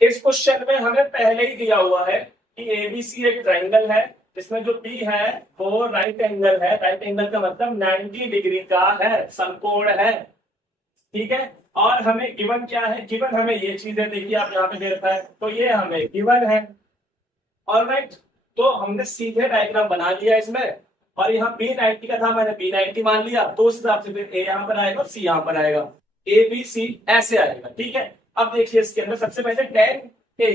इस क्वेश्चन में हमें पहले ही दिया हुआ है कि एबीसी एक ट्राइंगल है जिसमें जो बी है वो राइट एंगल है। राइट एंगल का मतलब 90 डिग्री का है, समकोण है। ठीक है, और हमें गिवन क्या है? गिवन हमें ये चीजें, देखिए आप यहाँ पे दे रखा है, तो ये हमें गिवन है। ऑलराइट, तो हमने सीधे डायग्राम बना लिया इसमें, और यहाँ B90 का था, मैंने B90 मान लिया, तो उस हिसाब से फिर A यहाँ पर आएगा और C यहाँ पर आएगा, ABC ऐसे आएगा। ठीक है, अब देखिए इसके अंदर सबसे पहले tan A,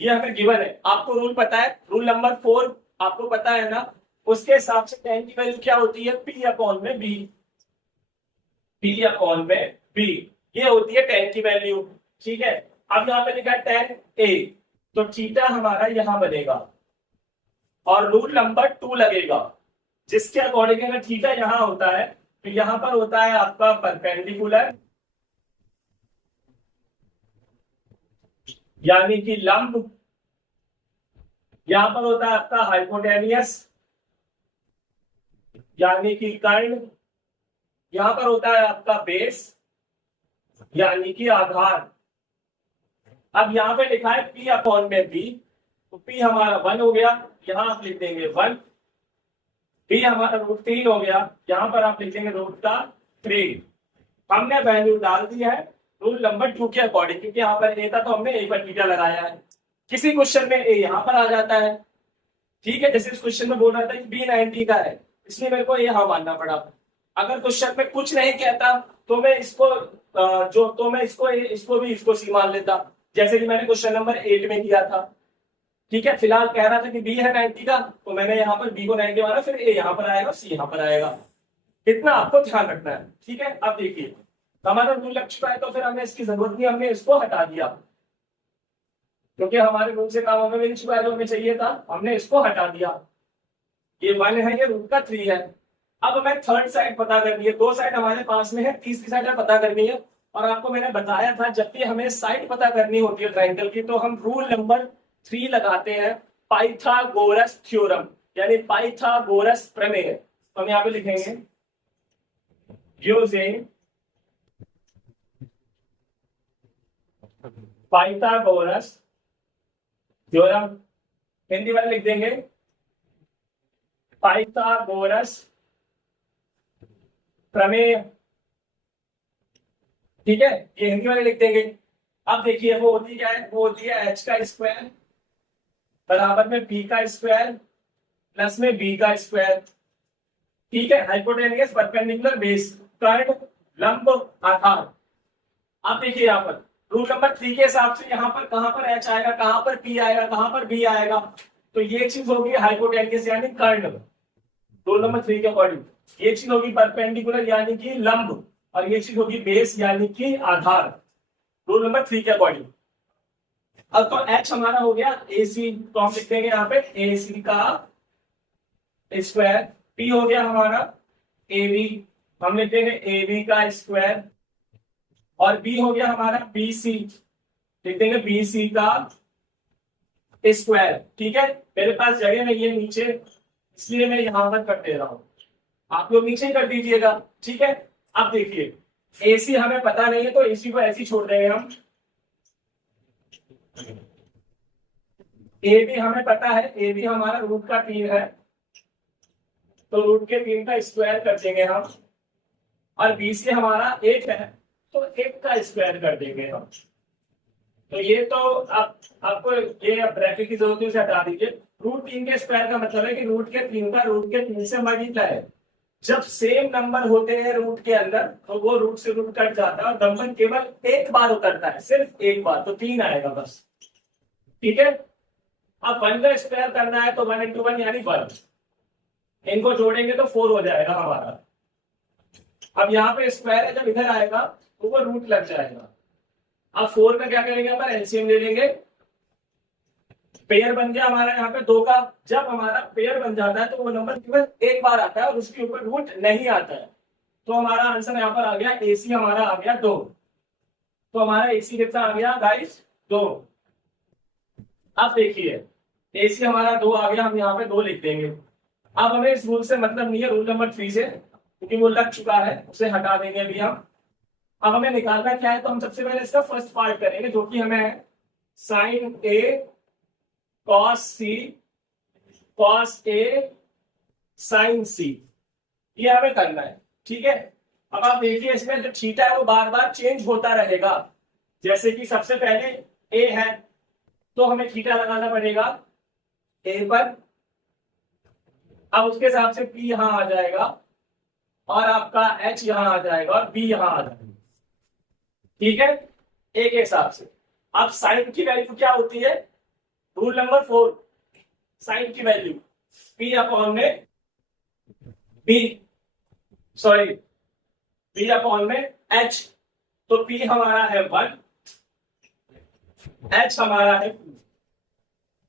ये हमें गिवन है। आपको रूल पता है, रूल नंबर 4 आपको पता है ना, उसके हिसाब से tan की वैल्यू क्या होती है? P अपॉन में B, P अपॉन में B, ये होती है tan की वैल्यू। ठीक है, अब यहाँ पे लिखा है tan A, तो थीटा हमारा यहां बनेगा और रूल नंबर 2 लगेगा, जिसके अकॉर्डिंग अगर थीटा यहां होता है तो यहां पर होता है आपका परपेंडिकुलर, यानी कि लंब। यहां पर होता है आपका हाइपोटेनियस, यानी कि कर्ण। यहां पर होता है आपका बेस, यानी कि आधार। अब यहाँ पे लिखा है P अपॉन में B, तो P हमारा 1 हो गया, यहां आप लिख देंगे 1। B हमारा √3 हो गया, यहां पर आप लिख देंगे √3। हमने वैल्यू डाल दिया है रूल नंबर 2 के अकॉर्डिंग, क्योंकि यहाँ पर A था तो हमने A पर थीटा लगाया है। किसी क्वेश्चन में A यहाँ पर आ जाता है। ठीक है, जैसे इस क्वेश्चन में बोल रहा था कि B90 का है, इसलिए मेरे को A यहाँ मानना पड़ा। अगर क्वेश्चन में कुछ नहीं कहता तो मैं इसको इसको भी इसको C मान लेता, जैसे कि मैंने क्वेश्चन नंबर 8 में किया था। ठीक है, फिलहाल कह रहा था कि B है 90 का, तो मैंने यहाँ पर B को 90 माना, फिर A यहाँ पर आएगा, C यहाँ पर आएगा। इतना आपको ध्यान रखना है। ठीक है, अब देखिए हमारा रूल लग चुका है, तो फिर हमें इसकी जरूरत नहीं, हमने इसको हटा दिया, क्योंकि हमारे रूल से काम हमें मिल चुका है, जो हमें चाहिए था, हमने इसको हटा दिया। ये 1 है, ये √3 है। अब हमें थर्ड साइड पता करनी है, 2 साइड हमारे पास में है, तीसरी साइड पता करनी है। और आपको मैंने बताया था जब भी हमें साइड पता करनी होती है ट्राइंगल की, तो हम रूल नंबर 3 लगाते हैं, पाइथागोरस थ्योरम, यानी पाइथागोरस प्रमेय। तो हम यहाँ पे लिखेंगे यूजिंग पाइथागोरस थ्योरम, हिंदी वाले लिख देंगे पाइथागोरस प्रमेय। ठीक है, ये हिंदी वाले लिख देंगे। अब देखिए वो होती क्या है? वो होती है h का स्क्वायर बराबर में b का स्क्वायर प्लस में b का स्क्वायर। ठीक है, हाइपोटेनियस, परपेंडिकुलर, बेस, कर्ण, लंब, आधार। अब देखिए यहाँ पर रूल नंबर 3 के हिसाब से यहाँ पर कहां पर h आएगा, कहां पर p आएगा, कहां पर b आएगा, तो ये चीज होगी हाइपोटेनियस यानी कर्ण, रूल नंबर 3 के अकॉर्डिंग। ये चीज होगी परपेंडिकुलर यानी कि लंब, और ये चीज होगी बेस यानी कि आधार, रूल नंबर 3 के अकॉर्डिंग। अब तो h हमारा हो गया AC, तो हम लिख देंगे यहाँ पे AC का स्क्वायर, P हो गया हमारा AB, हम लिख देंगे AB का स्क्वायर, और B हो गया हमारा BC, लिख देंगे BC का स्क्वायर। ठीक है, मेरे पास जगह नहीं है नीचे, इसलिए मैं यहां पर कर दे रहा हूं, आप लोग नीचे ही कर दीजिएगा। ठीक है, अब देखिए AC हमें पता नहीं है, तो AC को ऐसे ही छोड़ देंगे हम। AB हमें पता है, AB हमारा √3 है, तो √3 का स्क्वायर कर देंगे हम, और BC हमारा 1 है, तो 1 का स्क्वायर कर देंगे हम। तो ये तो आपको ये ब्रैकेट की जरूरत है, उसे हटा दीजिए। √3 के स्क्वायर का मतलब है कि √3 का √3 से मल्टीप्लाई है। जब सेम नंबर होते हैं रूट के अंदर, तो वो रूट से रूट कट जाता है और नंबर केवल एक बार उतरता है, सिर्फ एक बार, तो 3 आएगा बस। ठीक है, अब 1 का स्क्वायर करना है, तो 1 × 1 यानी 1, इनको जोड़ेंगे तो 4 हो जाएगा हमारा। अब यहाँ पे स्क्वायर है, जब इधर आएगा तो वो रूट लग जाएगा। अब 4 का क्या करेंगे, हम एलसीएम ले लेंगे, पेयर बन गया हमारा यहाँ पे 2 का। जब हमारा पेयर बन जाता है तो वो नंबर केवल एक बार आता है और उसके ऊपर रूट नहीं आता है, तो हमारा आंसर यहाँ पर आ गया AC हमारा आ गया 2। तो हमारा AC कितना आ गया गाइस? 2। अब देखिए AC हमारा 2 आ गया, हम यहाँ पे 2 लिख देंगे। अब हमें इस रूल से मतलब नहीं है, रूल नंबर 3 से, क्योंकि वो लग चुका है, उसे हटा देंगे अभी हम। अब हमें निकालना क्या है, तो हम सबसे पहले इसका फर्स्ट पार्ट करेंगे, जो कि हमें sign A cos C, cos A sign सी, ये हमें करना है। ठीक है, अब आप देखिए इसमें जो थीटा है वो बार बार चेंज होता रहेगा। जैसे कि सबसे पहले ए है तो हमें थीटा लगाना पड़ेगा ए पर, अब उसके हिसाब से पी यहां आ जाएगा और आपका एच यहां आ जाएगा और बी यहां आ जाएगा। ठीक है, ए के हिसाब से। अब साइन की वैल्यू क्या होती है, रूल नंबर 4, साइन की वैल्यू पी अपॉन में बी, सॉरी पी अपॉन में एच। तो पी हमारा है 1, एच हमारा है 2।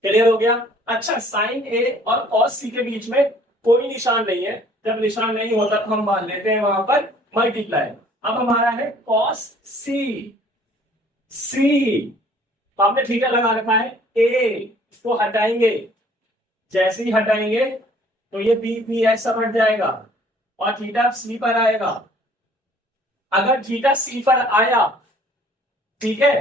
क्लियर हो गया। अच्छा, साइन ए और कॉस सी के बीच में कोई निशान नहीं है, जब निशान नहीं होता तो हम मान लेते हैं वहां पर मल्टीप्लाई। अब हमारा है कॉस सी, सी आपने थीटा लगा रखा है ए, इसको हटाएंगे, जैसे ही हटाएंगे तो ये बी पी एच सब हट जाएगा और थीटा सी पर आएगा। अगर थीटा सी पर आया, ठीक है,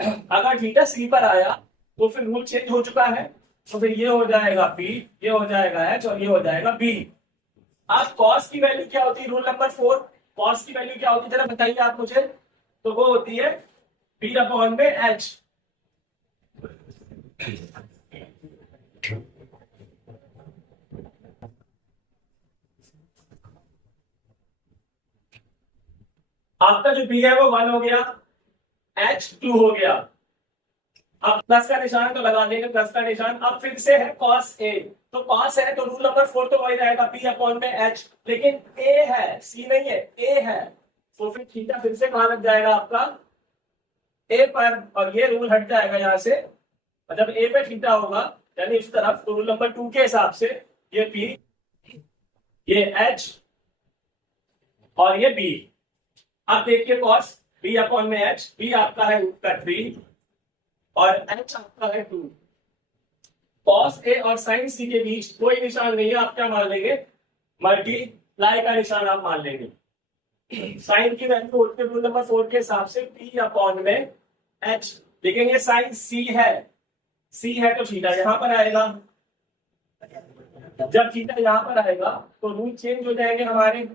अगर थीटा सी पर आया तो फिर रूल चेंज हो चुका है, तो फिर ये हो जाएगा पी, ये हो जाएगा एच और ये हो जाएगा बी। अब कॉस की वैल्यू क्या होती है, रूल नंबर 4, कॉस की वैल्यू क्या होती है जरा बताइए आप मुझे। तो वो होती है पी अपॉन में एच। आपका जो बी है वो 1 हो गया, एच 2 हो गया। अब प्लस का निशान तो लगा देंगे, प्लस का निशान। अब फिर से है कॉस ए, तो कॉस है तो रूल नंबर 4 तो वही रहेगा पी अपॉन में एच, लेकिन ए है, सी नहीं है, ए है, तो फिर थीटा फिर से कहां लग जाएगा आपका ए पर, और ये रूल हट जाएगा यहां से। मतलब ए पे थीटा होगा यानी इस तरफ, तो रूल नंबर 2 के हिसाब से ये पी, ये एच और ये बी। अब देखिए कॉस बी अपॉन में एच, बी आपका है रूट का 3 और एच आपका है 2। कॉस ए और साइन सी के बीच कोई निशान नहीं है, आप क्या मान लेंगे, मल्टीप्लाई का निशान आप मान लेंगे। साइन की वैल्यू होती है रूल नंबर 4 के हिसाब से पी अपॉन में एच, लेकिन ये साइन सी है, सी है तो थीटा यहां पर आएगा। जब थीटा यहां पर आएगा तो रूल चेंज हो जाएंगे हमारे,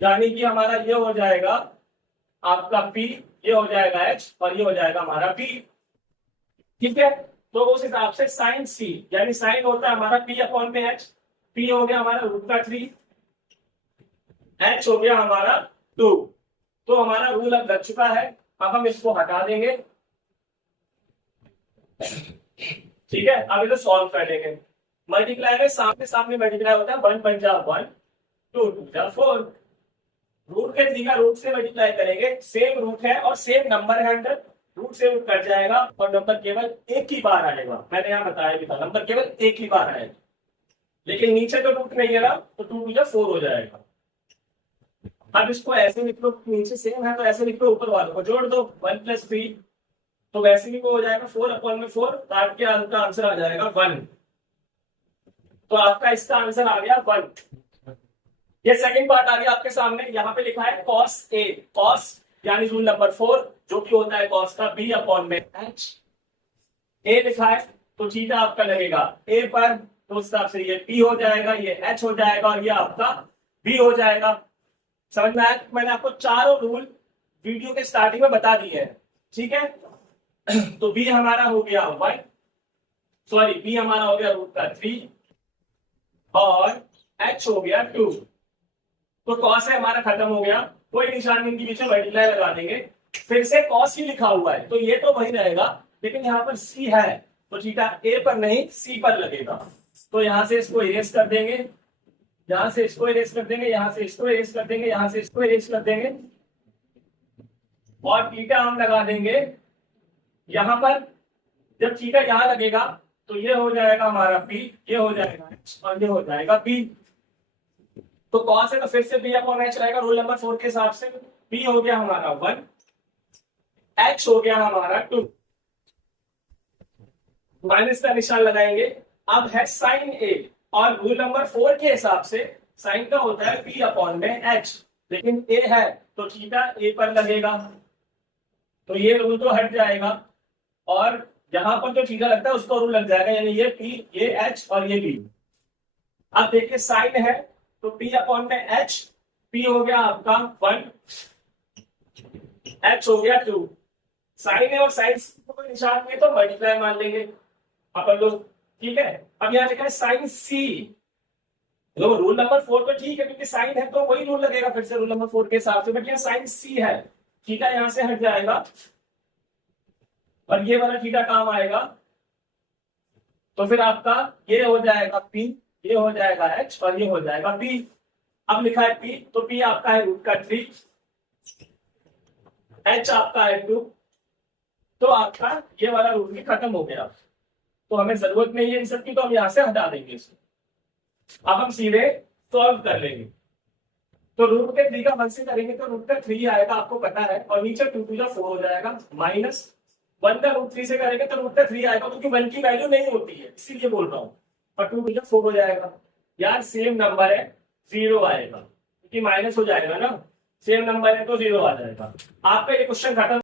यानी कि हमारा ये हो जाएगा आपका P, ये हो जाएगा H और ये हो जाएगा हमारा P। ठीक है, तो उस हिसाब से साइन C यानी साइन होता है हमारा P अपॉन में H, P हो गया हमारा रूट का 3, H हो गया हमारा 2। तो हमारा रूल अब लग चुका है, अब हम इसको हटा देंगे। ठीक है, अब इसे सॉल्व कर लेंगे। मल्टीप्लाई में सामने सामने मल्टीप्लाई होता है, 1 बन जा 1, 2 2 जा 4। रूट के 3 का रूट से मल्टीप्लाई करेंगे, सेम रूट है और सेम नंबर है अंदर, रूट से रूट कट जाएगा और नंबर केवल एक ही बार आएगा। मैंने यहाँ बताया भी था, नंबर केवल एक ही बार आएगा, लेकिन नीचे तो रूट नहीं है ना, तो 2 2 जा 4 हो जाएगा। अब इसको ऐसे लिख लो, नीचे सेम है तो ऐसे लिख लो, ऊपर वालों को जोड़ दो 1 + 3, तो वैसे भी वो हो जाएगा 4 अपॉन में 4, काट के आपका आंसर आ जाएगा 1। तो आपका इसका आंसर आ गया 1। ये सेकंड पार्ट आ गया आपके सामने, यहाँ पे लिखा है कॉस ए, कॉस यानी रूल नंबर 4 जो कि होता है कॉस का बी अपॉन में एच। ए लिखा है तो थीटा आपका लगेगा ए पर, तो उस हिसाब से ये पी हो जाएगा, ये एच हो जाएगा और ये आपका बी हो जाएगा। समझ में आया? मैंने आपको चारों रूल वीडियो के स्टार्टिंग में बता दिए हैं। ठीक है, तो बी हमारा हो गया 1, सॉरी बी हमारा हो गया रूट का 3 और एच हो गया 2। तो कॉस है हमारा खत्म हो गया, कोई निशान इनके बीच में मल्टीप्लाई लगा देंगे। फिर से कॉस ही लिखा हुआ है तो ये तो वही रहेगा, लेकिन यहाँ पर सी है तो थीटा ए पर नहीं सी पर लगेगा। तो यहां से इसको इरेज कर देंगे, यहां से इसको इरेज कर देंगे, यहां से इसको इरेज कर देंगे, यहां से इसको इरेज कर देंगे और थीटा हम लगा देंगे यहां पर। जब थीटा यहां लगेगा तो ये हो जाएगा हमारा पी, ये हो जाएगा एच और ये हो जाएगा बी। तो कॉस है तो फिर से बी अपॉन एच रहेगा रूल नंबर 4 के हिसाब से। बी हो गया हमारा 1, एच हो गया हमारा 2, माइनस का निशान लगाएंगे। अब है साइन ए और रूल नंबर 4 के हिसाब से साइन का होता है पी अपॉन में एच, लेकिन ए है तो थीटा ए पर लगेगा, तो ये रूल तो हट जाएगा। और यहाँ पर जो थीटा लगता है उसको रूल लग जाएगा, यानी ये पी, ये एच और ये बी। अब देखिए साइन है तो पी अपॉन में एच, पी हो गया आपका 1, एच हो गया 2। साइन है और साइन को कोई निशान नहीं तो मल्टीप्लाई मान लेंगे अपन लोग, ठीक है। अब यहाँ लिखा है साइन सी, तो रूल नंबर 4 तो ठीक है क्योंकि साइन है तो वही रूल लगेगा फिर से रूल नंबर 4 के हिसाब से, बट यहाँ साइन सी है, थीटा यहां से हट जाएगा और ये वाला थीटा काम आएगा, तो फिर आपका ये हो जाएगा पी, ये हो जाएगा एच और ये हो जाएगा पी। अब लिखा है पी तो पी आपका है √3, एच आपका है 2, तो आपका ये वाला रूल भी खत्म हो गया, तो हमें जरूरत नहीं है इन सब की, तो हम यहां से हटा देंगे इसको। अब हम सीधे सॉल्व कर लेंगे, तो √3 का 1 से करेंगे तो √3 आएगा आपको पता है, और नीचे 2 2 जा 4 हो जाएगा, माइनस 1 का √3 से करेंगे तो √3 आएगा, क्योंकि 1 की वैल्यू नहीं होती है इसीलिए बोल रहा हूँ, और 2 2 जा 4 हो जाएगा। यार सेम नंबर है 0 आएगा, क्योंकि माइनस हो जाएगा ना, सेम नंबर है तो 0 आ जाएगा। आपका ये क्वेश्चन खत्म।